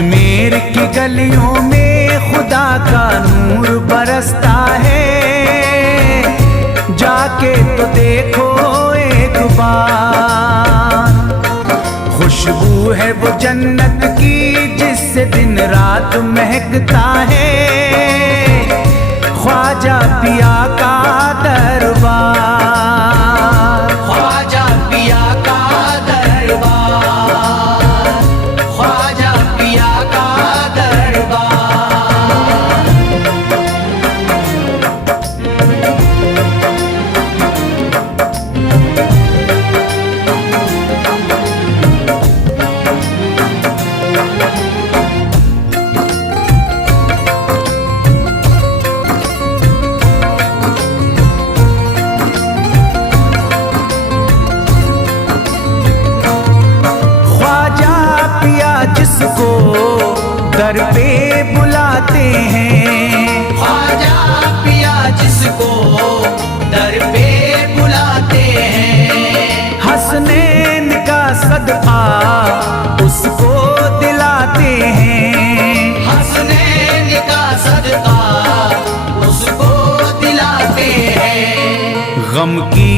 अजमेर की गलियों में खुदा का नूर बरसता है, जाके तो देखो एक बार। खुशबू है वो जन्नत की जिससे दिन रात महकता है, ख्वाजा पिया का दरबार। ख्वाजा पिया का दरबार, ख्वाजा पिया का दरबार। जिसको दर पे बुलाते हैं, ख्वाजा पिया जिसको दर पे बुलाते हैं, हसनैन का सदका उसको दिलाते हैं, हसनैन का सदका उसको दिलाते हैं। गम की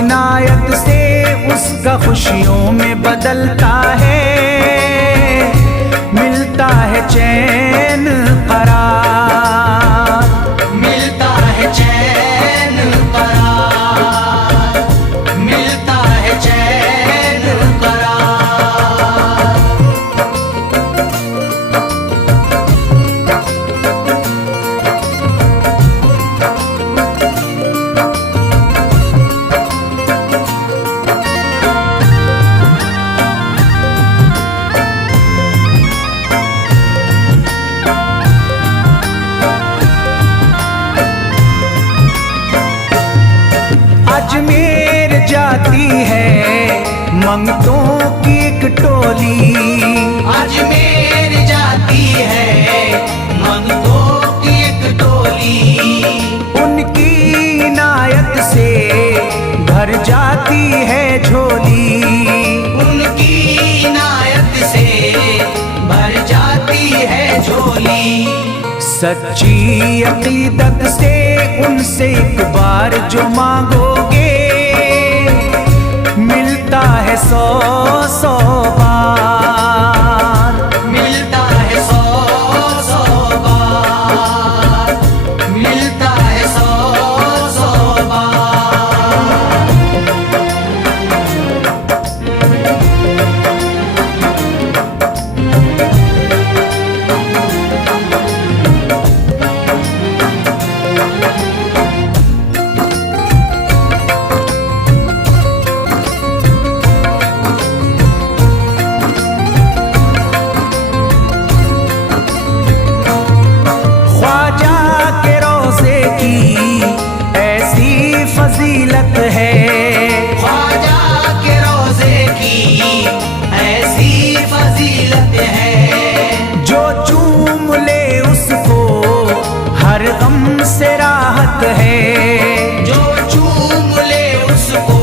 इनायत से उसका खुशियों में बदलता है, मिलता है चैन करार, मिलता है चैन करार, मिलता है चैन करार। अजमेर जाती है मंगतों की एक टोली, अजमेर जाती है मंगतों की एक टोली, उनकी इनायत से भर जाती है झोली, उनकी इनायत से भर जाती है झोली। सच्ची अकीदत से उनसे एक बार जो मांगोगे, मिलता है 100 बार, मिलता है 100 बार, मिलता है 100 बार। फजीलत है ख्वाजा के रोज़े की ऐसी फजीलत है, जो चूम ले उसको हर गम से राहत है, जो चूम ले उसको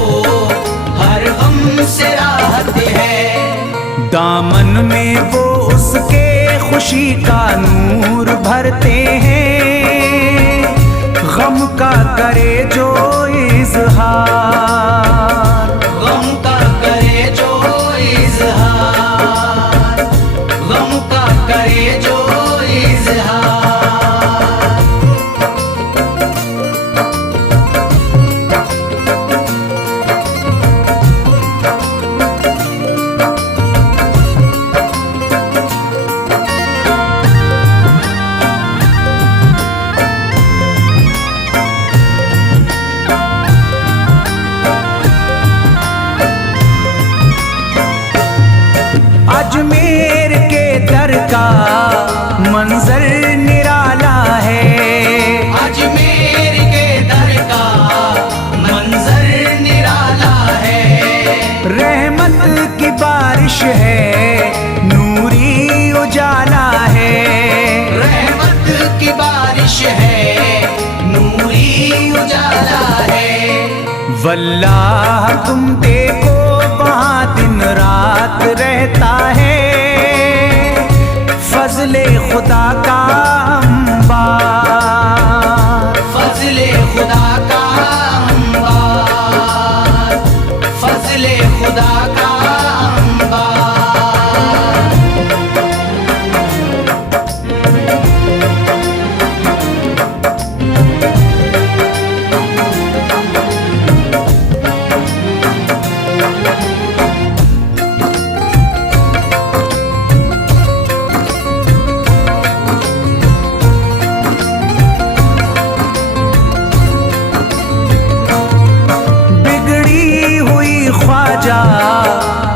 हर गम से राहत है। दामन में वो उसके खुशी का नूर भरते हैं, गम का करे जो इज़हार, गम का करे जो इज़हार, गम का करे जो इज़हार। अजमेर के दर का मंजर निराला है, अजमेर के दर का मंजर निराला है। रहमत की बारिश है, नूरी उजाला है, रहमत की बारिश है, नूरी उजाला है। वल्लाह तुम देखो वहाँ दिन रात रहता है, फजले खुदा का अंबार, फजले खुदा का अंबार, फजले खुदा का अंबार।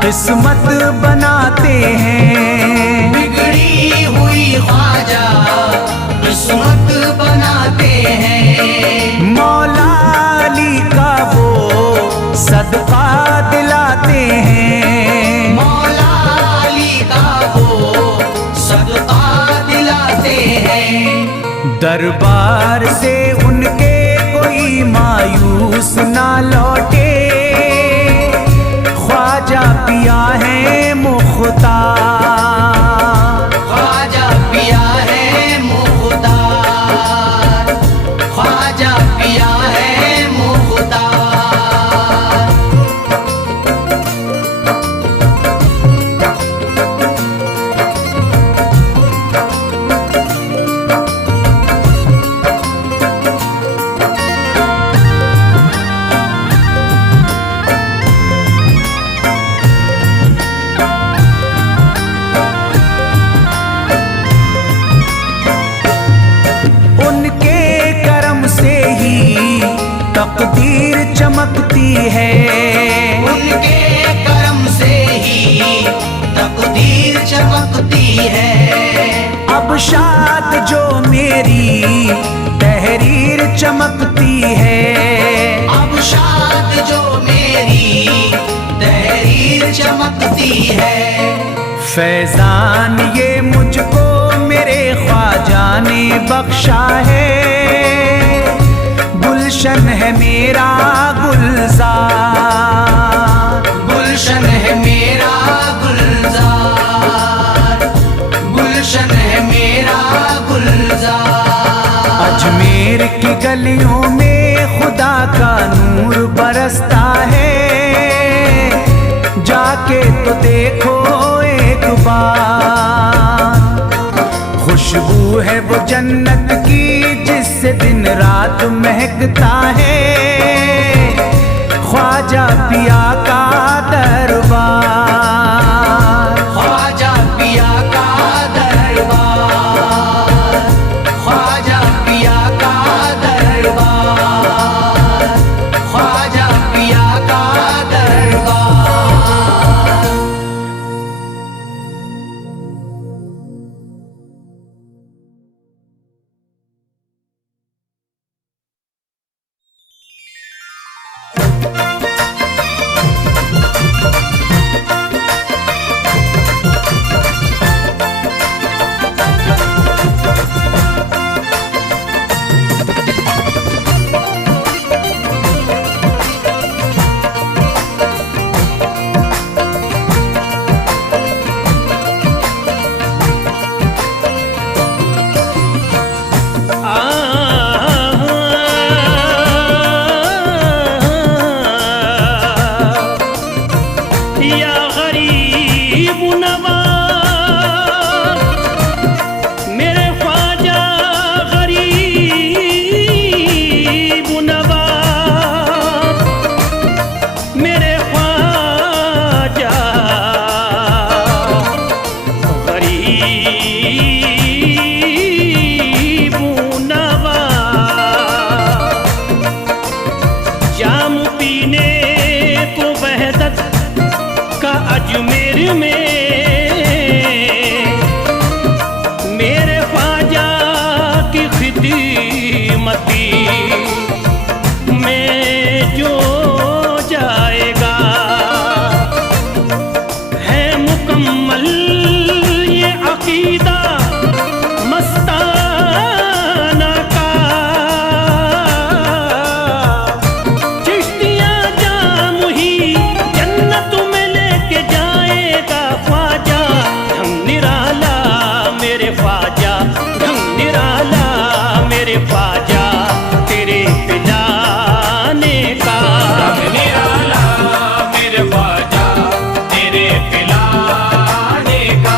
किस्मत बनाते हैं, बिगड़ी हुई ख्वाजा किस्मत बनाते हैं। मौला अली का वो सदका दिलाते हैं, मौला अली का वो सदका दिलाते हैं। दरबार से उनके कोई मायूस ना लौटे, ख्वाजा पिया है मुख्तार, ख्वाजा पिया है मुख्तार, ख्वाजा पिया है मुख्तार। तकदीर चमकती है, उनके करम से ही तकदीर चमकती है। अब शाद जो मेरी तहरीर चमकती है, अब शाद जो मेरी तहरीर चमकती है। फैजान ये मुझको मेरे ख्वाजा ने बख्शा है, गुलशन है मेरा गुलजार, गुलशन है मेरा गुलजार, गुलशन है मेरा गुलजार। अजमेर की गलियों में खुदा का नूर बरसता है, जाके तो देखो एक बार। खुशबू है वो जन्नत की जिससे दिन रात महकता है, ख्वाजा पिया का दरबार, ख्वाजा पिया का दरबार, ख्वाजा पिया का दरबार, ख्वाजा पिया का दरबार। ख्वाजा तेरे पिलाने का। रंग निराला मेरे ख्वाजा तेरे पिलाने का।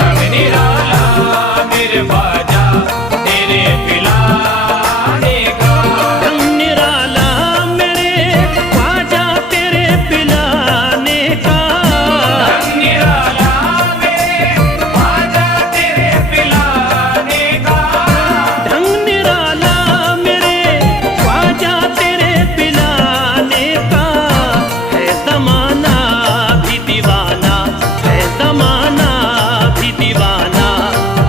रंग निराला मेरे ख्वाजा तेरे पिलाने का। रंग निराला मेरे ख्वाजा तेरे पिलाने का। रंग निराला मेरे ख्वाजा तेरे पिलाने का। रंग निराला मेरे ख्वाजा तेरे पिलाने का। है ज़माना भी दीवाना, है ज़माना भी दीवाना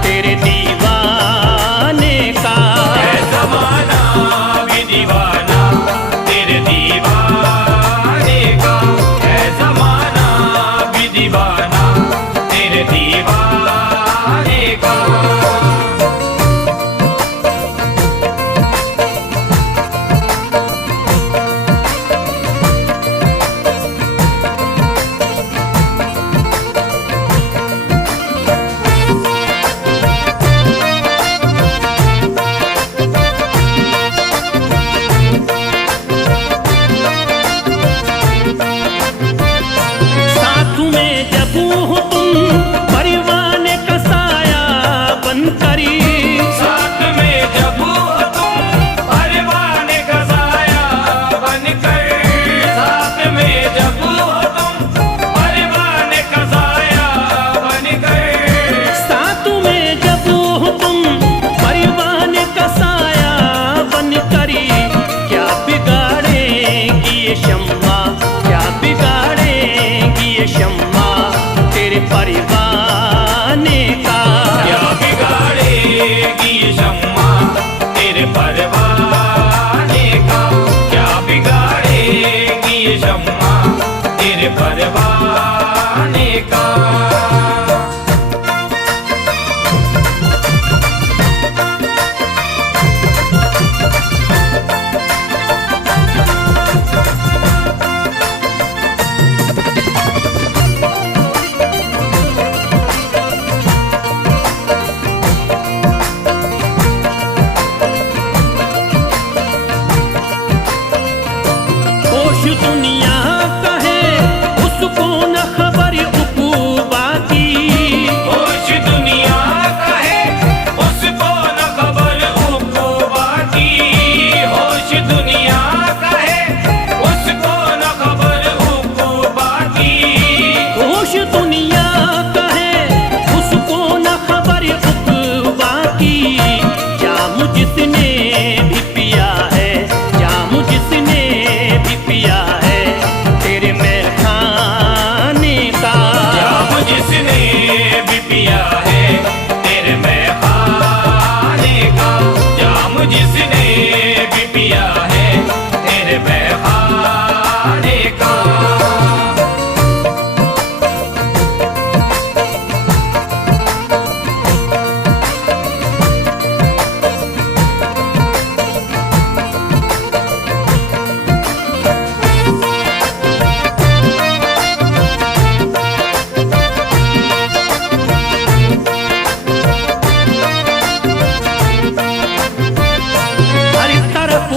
तेरे दीवाने का। है ज़माना भी दीवाना तेरे दीवाने का। है ज़माना भी दीवाना तेरे दीवाने का। साथ में जब हो तुम परिवार का साया बनकरी। साथ में जब हो तुम परवान का साया बनकर। साथ में जब हो तुम परवान का साया बनकर। साथ में जब हो तुम परिवार का साया बनकरी। क्या बिगाड़ेंगी ये शम्मा, क्या बिगाड़ेंगी ये शम्मा तेरे परिवाने का। क्या बिगाड़ेगी ये शम्मा तेरे परवाने का। क्या बिगाड़ेगी ये शम्मा तेरे परवाने का। होश दुनिया का है उसको न खबर उकूबा की। होश दुनिया का है उसको न खबर उक़ूबा की। होश दुनिया का है उसको न खबर उक़ूबा की। होश दुनिया का है उसको न खबर उकूबा की। जाम जिसने भी पिया है, जाम जिसने भी पिया है तेरे मैं खाने का। जाम जिसने भी पिया है तेरे मैं खाने का। जाम जिसने भी पिया है तेरे मैं खाने का। हर तरफ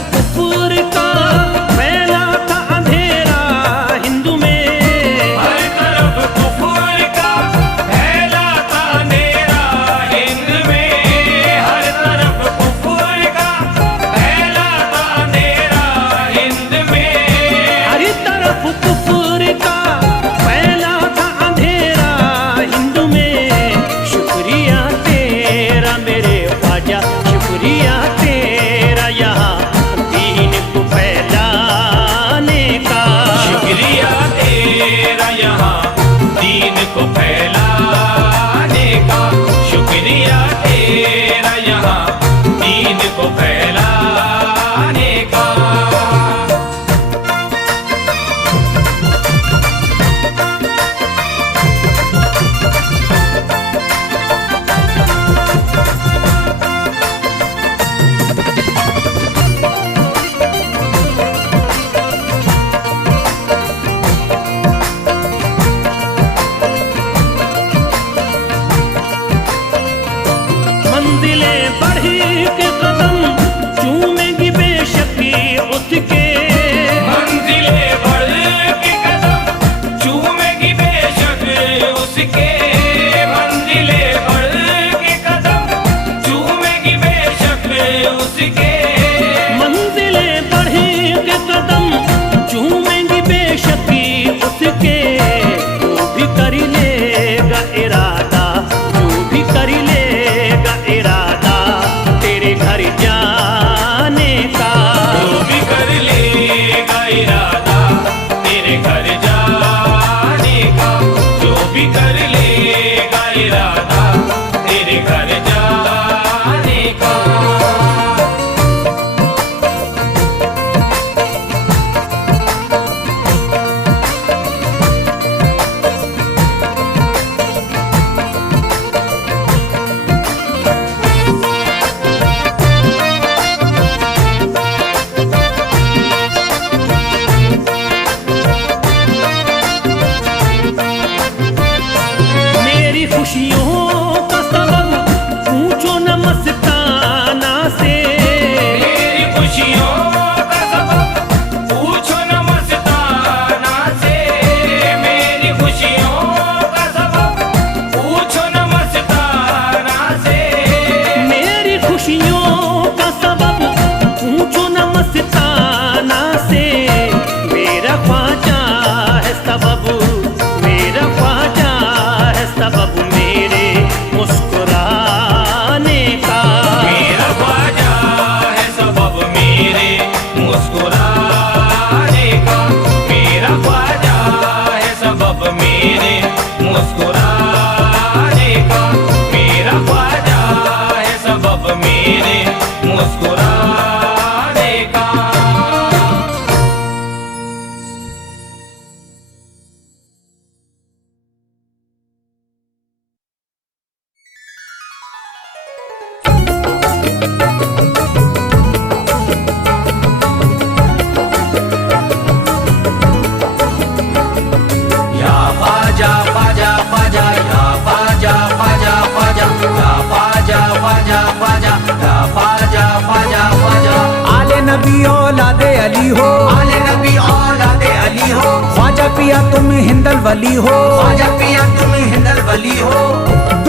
नबी औलादे अली हो, आले नबी औलादे अली हो, ख्वाजा पिया तुम हिंदल वली हो, ख्वाजा पिया तुम हिंदल वली हो।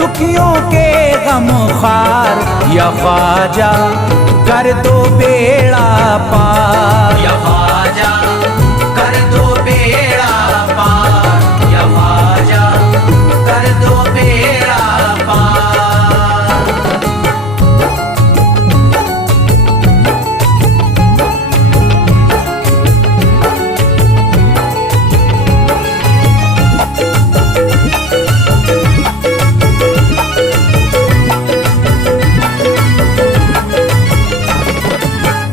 दुखियों के गम खार या ख्वाजा कर दो बेड़ा पार, या ख्वाजा कर दो बेड़ा पार, या ख्वाजा कर दो बेड़ा पार।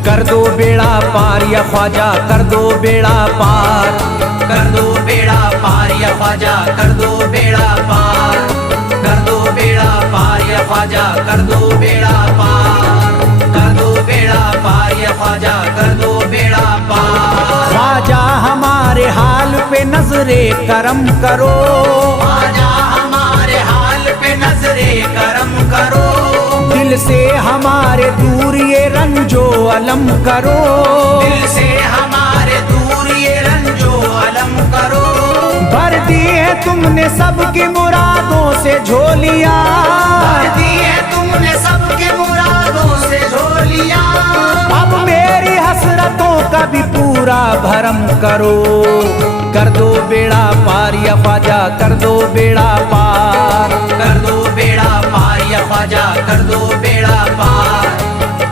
कर दो बेड़ा पार या ख्वाजा कर दो बेड़ा पार, कर दो बेड़ा पार या ख्वाजा कर दो बेड़ा पार, कर दो बेड़ा पार या ख्वाजा कर दो बेड़ा पार, कर दो बेड़ा पार या ख्वाजा कर दो बेड़ा पार। ख्वाजा हमारे हाल पे नजरे करम करो, ख्वाजा हमारे हाल पे नजरे करम करो, दिल से हमारे दूर ये रंजो अलम करो, दिल से हमारे दूर ये रंजो अलम करो। भर दी है तुमने सबकी मुरादों से झोलियां, भर दी है तुमने सबके मुरादों से झोलियां, अब मेरी हसरतों का भी पूरा भरम करो। कर दो बेड़ा पार या ख्वाजा कर दो बेड़ा पार, कर दो बेड़ा पार या ख्वाजा कर दो बेड़ा पार,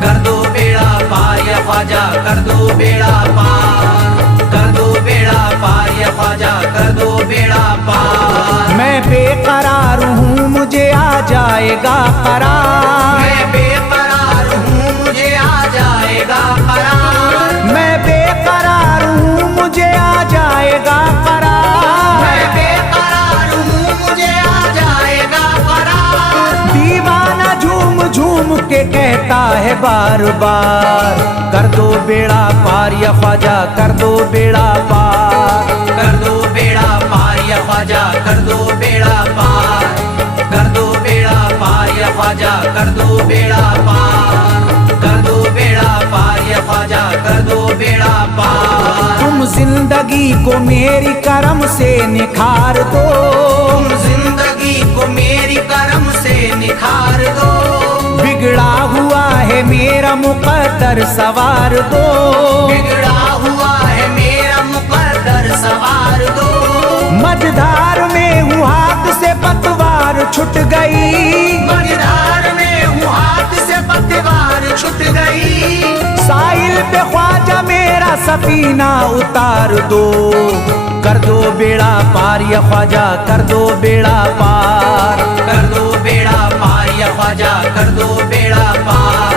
कर दो बेड़ा पार या ख्वाजा कर दो बेड़ा पार, कर दो बेड़ा पार या ख्वाजा कर दो बेड़ा पार। मैं बेकरार हूँ मुझे आ जाएगा करार, मैं बेकरार हूँ मुझे आ जाएगा करार, मैं बेकरार हूँ मुझे आ जाएगा करार, मैं बेकरार हूँ मुझे आ जाएगा करार। दीवाना झूम झूम के कहता है बार बार, कर दो बेड़ा पार या ख्वाजा कर दो बेड़ा पार, कर दो बेड़ा पार या ख्वाजा कर दो बेड़ा पार, कर दो बेड़ा पार या ख्वाजा कर दो बेड़ा पार, कर दो बेड़ा पार या ख्वाजा कर दो बेड़ा पार। तुम जिंदगी को मेरी करम से निखार दो, तुम जिंदगी को मेरी करम से निखार दो, बिगड़ा हुआ है मेरा मुकद्दर सवार दो, बिगड़ा हुआ है मेरा मुकद्दर सवार दो। मझधार में हूँ हाथ से पतवार छूट गई, मझधार में हूँ हाथ से पतवार छूट गई, साहिल पे ख्वाजा मेरा सफीना उतार दो। कर दो बेड़ा पार या ख्वाजा कर दो बेड़ा पार, कर दो बेड़ा पार या ख्वाजा कर दो बेड़ा पार,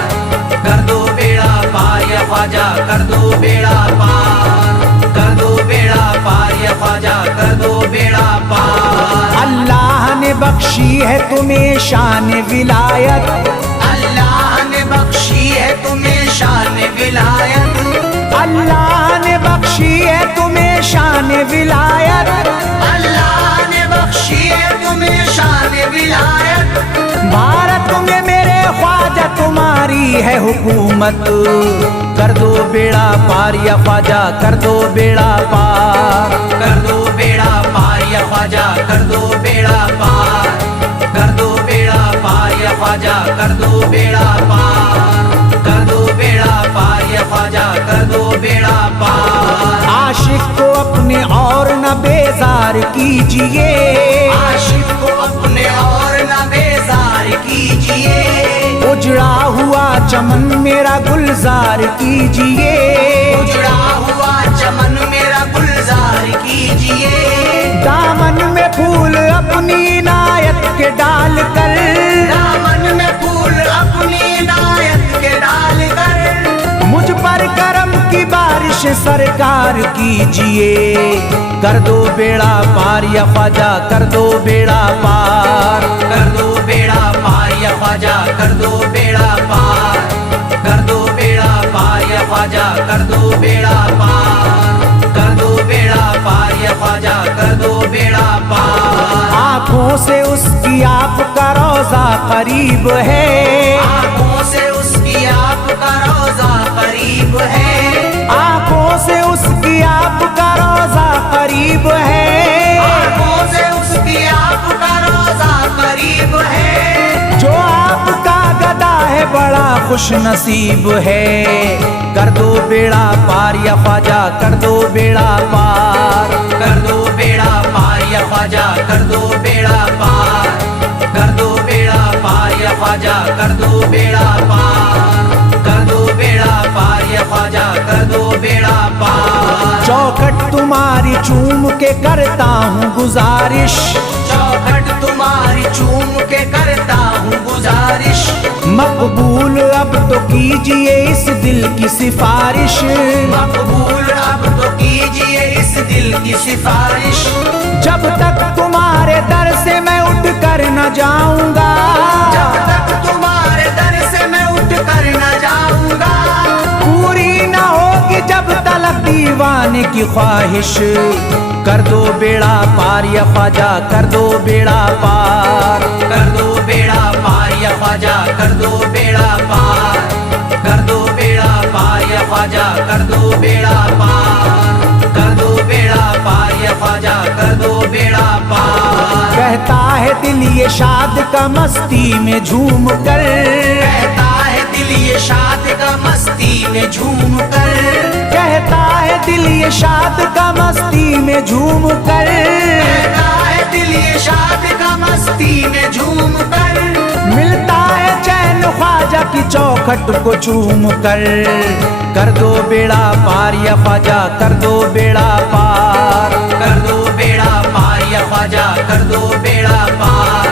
कर दो बेड़ा पार या ख्वाजा कर दो बेड़ा पार, कर दो बेड़ा पार या ख्वाजा कर दो बेड़ा पार। अल्लाह ने बख्शी है तुम्हें शान विलायत, अल्लाह ने बख्शी है तुम्हें शान विलायत, अल्लाह ने बख्शी है तुम्हें शान विलायत, अल्लाह ने बख्शी है तुम्हें शान विलायत। भारत में मेरे ख्वाजा तुम्हारी है हुकूमत, कर दो बेड़ा पार या ख्वाजा कर दो बेड़ा पार, कर दो बेड़ा पार या ख्वाजा कर दो बेड़ा पार, कर दो बेड़ा पार या ख्वाजा कर दो बेड़ा पार, कर दो बेड़ा पार या ख्वाजा कर दो बेड़ा पार। आशिक को अपने और न बेजार कीजिए, आशिक को अपने और न बेजार कीजिए, उजड़ा हुआ चमन मेरा गुलजार कीजिए, उजड़ा हुआ चमन मेरा गुलजार कीजिए, दामन में फूल अपनी इनायत के डाल कर, दामन में फूल अपनी इनायत के डाल कर, मुझ पर करम की बारिश सरकार कीजिए। कर दो बेड़ा पार या ख्वाजा कर दो बेड़ा पार, कर दो बेड़ा पार या ख्वाजा कर दो बेड़ा पार, कर दो बेड़ा पार या ख्वाजा कर दो बेड़ा पार, कर दो बेड़ा पार या ख्वाजा कर दो बेड़ा पार। आँखों से उसकी आपका रोजा करीब है, आँखों से उसकी आपका रोजा करीब है, खुश नसीब है। कर दो बेड़ा पार या ख्वाजा, कर दो बेड़ा पार। कर दो बेड़ा पार या ख्वाजा, कर दो बेड़ा पार। कर दो बेड़ा पार या ख्वाजा, कर दो बेड़ा पार। कर दो बेड़ा पार या ख्वाजा, कर दो बेड़ा पार। चौखट तुम्हारी चूम के करता हूँ गुजारिश, चौखट तुम्हारी चूम के करता हूँ गुजारिश। मकबूल अब तो कीजिए इस दिल की सिफारिश। मकबूल अब तो कीजिए इस दिल की सिफारिश। जब तक तुम्हारे दर से मैं उठ कर न जाऊंगा, जब तक तुम्हारे दर से मैं उठ कर न जाऊंगा, पूरी न होगी जब तलक दीवाने की ख्वाहिश। कर दो बेड़ा पार या ख्वाजा, कर दो बेड़ा पार। कर दो बेड़ा पार या ख्वाजा, कर दो बेड़ा पार। कर दो बेड़ा पार या ख्वाजा, कर दो बेड़ा पार। कर दो बेड़ा पार या ख्वाजा, कर दो बेड़ा पार। कहता है दिल ये शाद का मस्ती में झूम कर, कहता है दिल ये शाद का मस्ती में झूम कर। कहता है दिल ये शाद का मस्ती में झूम कर। कहता है दिल ये शाद का मस्ती में झूम कर। मिलता है चैन ख्वाजा की चौखट को चूम कर। कर दो बेड़ा पार या ख्वाजा, कर दो बेड़ा पार। कर दो बेड़ा पार या ख्वाजा, कर दो बेड़ा पार।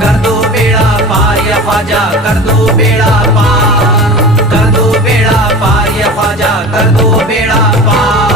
कर दो बेड़ा पार या ख्वाजा, कर दो बेड़ा पार। कर दो बेड़ा पार या ख्वाजा, कर दो बेड़ा पार।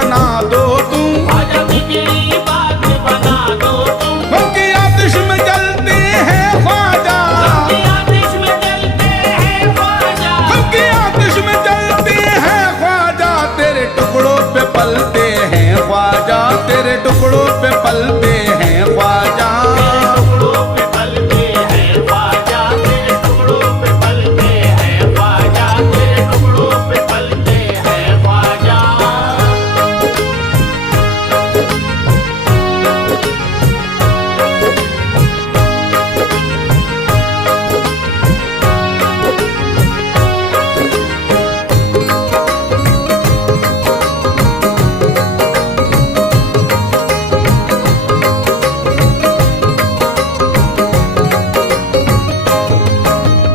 बना दो तुम, ख्वाजा बिगड़ी बात बना दो तुम, उनकी आतिश में जलते हैं ख्वाजा, उनकी आतिश में जलते हैं ख्वाजा, उनकी आतिश में जलते हैं ख्वाजा, तेरे टुकड़ों पे पलते हैं ख्वाजा, तेरे टुकड़ों पे पलते हैं ख्वाजा। टुकड़ों पे पलते हैं ख्वाजा, तेरे टुकड़ों पे पलते हैं ख्वाजा, तेरे टुकड़ों पे पलते हैं ख्वाजा।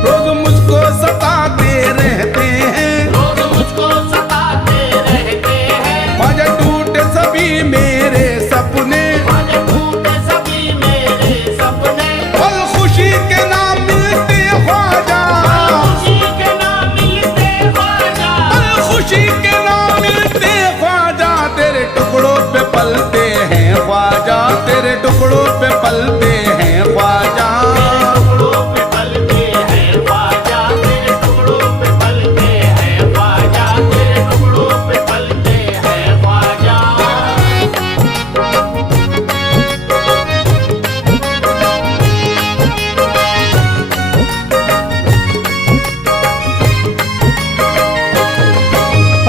रोज मुझको सताते रहते हैं लोग मुझको सताते रहते हैं, ख्वाजा, टूटे सभी मेरे सपने, ख्वाजा टूटे सभी मेरे सपने, पल खुशी के नाम मिलते ख्वाजा, खुशी के नाम मिलते ख्वाजा, पल खुशी के नाम मिलते ख्वाजा, तेरे टुकड़ों पे पलते हैं ख्वाजा, तेरे टुकड़ों पे पलते हैं ख्वाजा। टुकड़ों पे पलते हैं ख्वाजा, तेरे टुकड़ों पे पलते हैं ख्वाजा, तेरे टुकड़ों पे पलते हैं ख्वाजा।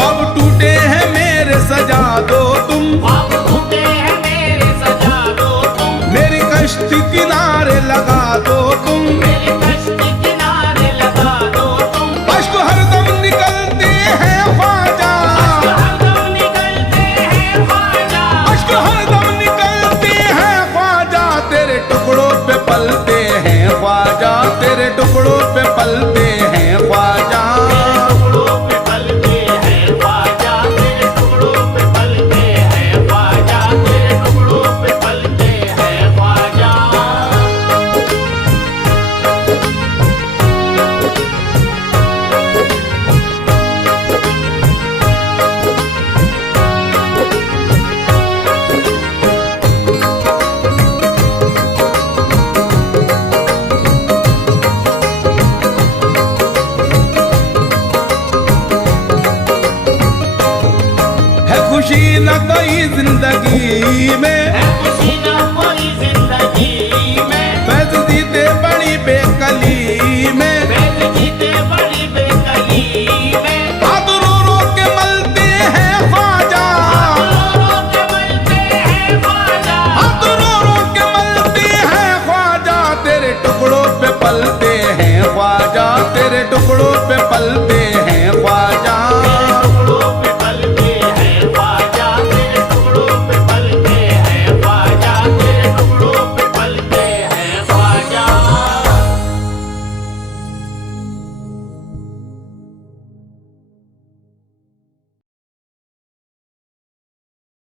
अब टूटे हैं मेरे सजा दो तुम, ख्वाब टूटे हैं मेरे सजा दो तुम, मेरी कश्ती किनारे लगा दो तुम, मेरी कश्ती किनारे लगा दो तुम, अश्क हरदम निकलते हैं ख्वाजा, हरदम निकलते हैं ख्वाजा, अश्क हरदम निकलते हैं ख्वाजा, तेरे टुकड़ों पे पलते हैं ख्वाजा, तेरे टुकड़ों पे पलते हैं ख्वाजा। टुकड़ों पे पलते हैं ख्वाजा, तेरे टुकड़ों पे पलते हैं ख्वाजा, तेरे टुकड़ों पे पलते हैं ख्वाजा। है खुशी न कोई जिंदगी में, है खुशी ना कोई जिंदगी में, फैज जीते बड़ी बेकली में, बैठ जीते बड़ी बेकली में, हाथ रो रो के मलते हैं ख्वाजा, रो के मलते हैं ख्वाजा, हाथ रो रो के मलते हैं ख्वाजा, तेरे टुकड़ों पे पलते हैं ख्वाजा, तेरे टुकड़ों पे पलते